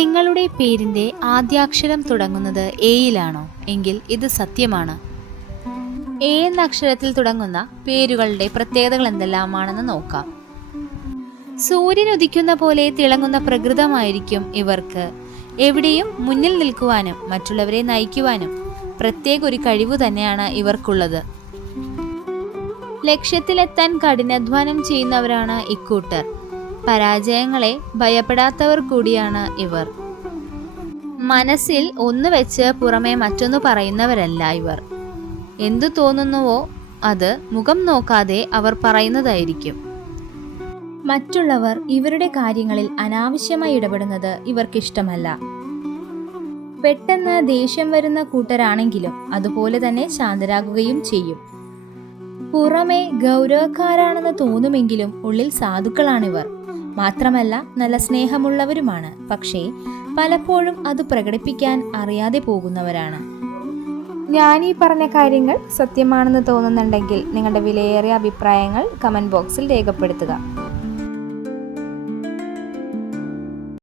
നിങ്ങളുടെ പേരിന്റെ ആദ്യാക്ഷരം തുടങ്ങുന്നത് എയിലാണോ എങ്കിൽ ഇത് സത്യമാണ്. എ എന്ന അക്ഷരത്തിൽ തുടങ്ങുന്ന പേരുകളുടെ പ്രത്യേകതകൾ എന്തെല്ലാമാണെന്ന് നോക്കാം. സൂര്യൻ ഉദിക്കുന്ന പോലെ തിളങ്ങുന്ന പ്രകൃതമായിരിക്കും ഇവർക്ക്. എവിടെയും മുന്നിൽ നിൽക്കുവാനും മറ്റുള്ളവരെ നയിക്കുവാനും പ്രത്യേക ഒരു കഴിവ് തന്നെയാണ് ഇവർക്കുള്ളത്. ലക്ഷ്യത്തിലെത്താൻ കഠിനാധ്വാനം ചെയ്യുന്നവരാണ് ഇക്കൂട്ടർ. പരാജയങ്ങളെ ഭയപ്പെടാത്തവർ കൂടിയാണ് ഇവർ. മനസ്സിൽ ഒന്ന് വെച്ച് പുറമെ മറ്റൊന്ന് പറയുന്നവരല്ല ഇവർ. എന്തു തോന്നുന്നുവോ അത് മുഖം നോക്കാതെ അവർ പറയുന്നതായിരിക്കും. മറ്റുള്ളവർ ഇവരുടെ കാര്യങ്ങളിൽ അനാവശ്യമായി ഇടപെടുന്നത് ഇവർക്കിഷ്ടമല്ല. പെട്ടെന്ന് ദേഷ്യം വരുന്ന കൂട്ടരാണെങ്കിലും അതുപോലെ തന്നെ ശാന്തരാകുകയും ചെയ്യും. പുറമെ ഗൗരവക്കാരാണെന്ന് തോന്നുമെങ്കിലും ഉള്ളിൽ സാധുക്കളാണിവർ. മാത്രമല്ല നല്ല സ്നേഹമുള്ളവരുമാണ്. പക്ഷേ പലപ്പോഴും അത് പ്രകടിപ്പിക്കാൻ അറിയാതെ പോകുന്നവരാണ്. ഞാൻ ഈ പറഞ്ഞ കാര്യങ്ങൾ സത്യമാണെന്ന് തോന്നുന്നുണ്ടെങ്കിൽ നിങ്ങളുടെ വിലയേറിയ അഭിപ്രായങ്ങൾ കമൻറ്റ് ബോക്സിൽ രേഖപ്പെടുത്തുക.